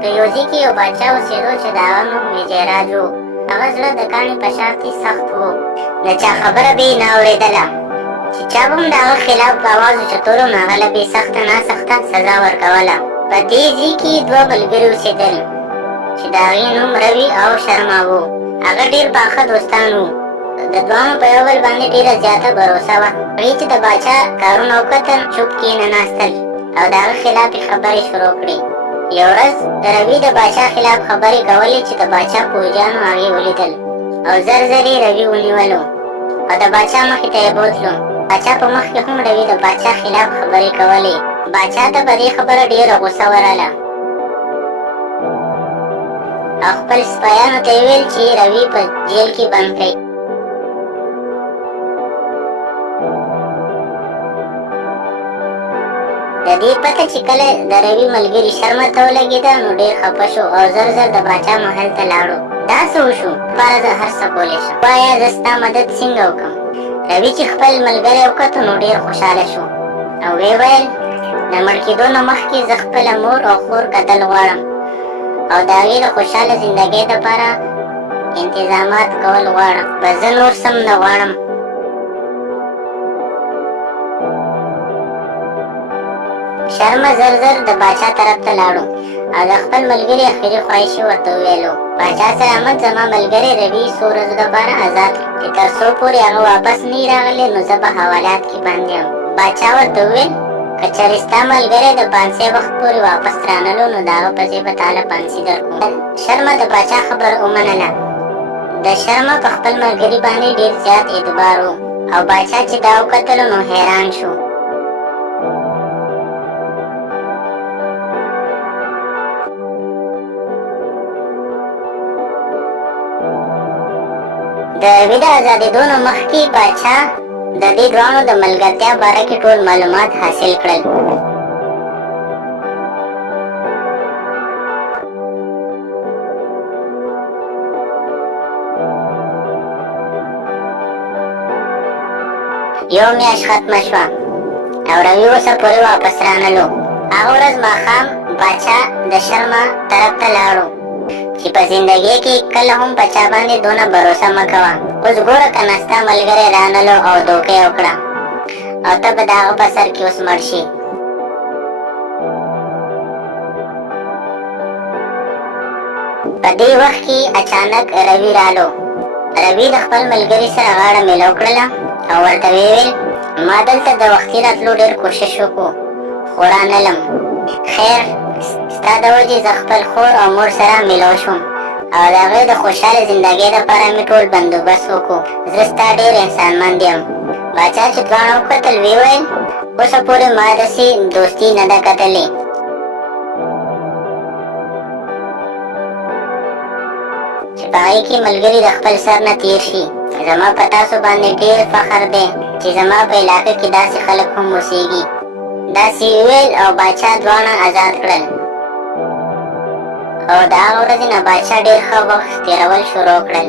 په یو ځای کې یو باچا اوسېدو چې د هغه نوم ویجیراج و. هغه زړه د کاڼي په شانتې سخت و. د چا خبره به یې نه اورېدله. چې چا به هم د هغه خلاف اواز اوچتولو نو هغه له بې سخته ناسخته سزا ورکوله. په دې ځای کې دوه ملګري اوسېدل چې د هغې نوم روي او شرما و. هغه ډېر پاخه دوستان وو. د دواړو په یو بل باندې ډېره زیاته بروسه وه. هغوی چې د باچا کارونه وکتل چوپ کښېناستل او د هغه خلاف یې خبرې شروع کړې. یو ورځ د روي د باچا خلاف خبرې کولې چې د باچا پوځیانو هغې ولیدل او زر زر یې روي ونیولو او د باچا مخې ته یې بوتلو. باچا په مخ کې هم روي د باچا خلاف خبرې کولې. باچا ته په دې خبره ډېره غوسه ورغله او خپل سپایانو ته یې ویل چې روي په جیل کې بند کړئ. د دې پته چې کله د روي ملګري شرما ته ولګېده نو ډېر خفه شو او زر زر د باچا محل ته لاړو. دا څه وشو؟ لپاره زه هر څه کولی شم. وایه زه ستا مدد څنګه وکړم؟ روي چې خپل ملګری وکتو نو ډېر خوشحاله شو او ویې ویل د مړ کېدو نه مخکې زه خپله مور او خور کتل غواړم او د هغې د خوشحاله زندګۍ دپاره انتظامات کول غواړم. به زه نور څه هم نه غواړم. شرما زر زر د باچا طرف ته لاړو او د خپل ملګري اخري خواهشي ورته وویلو. باچا سلامت زما ملګری روي څو ورځو دپاره آزاد چې تر څو پورې هغه واپس نه وي راغلی نو زه په حوالات کې بند یم. باچا ورته وویل که چېرې ستا ملګری د پانسۍ وخت پورې واپس رانلو نو د هغه په ځای به تاله پانسي درکړو. شرما د باچا خبره ومنله. د شرما په خپل ملګري باندې ډېر زیات اعتبار و او باچا چې دا وکتلو نو حیران شو. د روي د ازادېدو نه مخکې باچا د دې دواړو د ملګرتیا باره کې ټول معلومات حاصل کړل. یو میاشت ختمه شوه او روي اوسه پورې واپس رانلو. هغه ورځ ماښام باچا د شرما طرف ته لاړو چې په زندګۍ کې کله هم په چا باندې دونه بروسه مه کوه. اوس ګوره که نه ستا ملګری رانلو او دوکه یې وکړه او ته به د هغه په سر کې اوس مړ شي. په دې وخت کې اچانک روي رالو. روي د خپل ملګري سره غاړه میلو کړله او ورته ویې ویل ما دلته د وختي راتلو ډېر کوشش وکړو خو رانلم. خیر ستا د وجې زه خپل خور او مور سره میلو شوم او د هغوی د خوشحاله زندګۍ دپاره مې ټول بندوبست وکړو. زه ستا ډېر احسانمند یم. باچا چې دواړه وکتل ویې ویل اوسه پورې ما داسې دوستي نه ده کتلې. چې په هغې کې ملګري د خپل سر نه تېر شي. زما په تاسو باندې ډېر فخر دی چې زما په علاقه کې داسې خلک هم اوسېږي. داسې ویل او باچا دواړه آزاد کړل او د هغه ورځې نه باچا ډېر ښه وخت تېرول شروع کړل.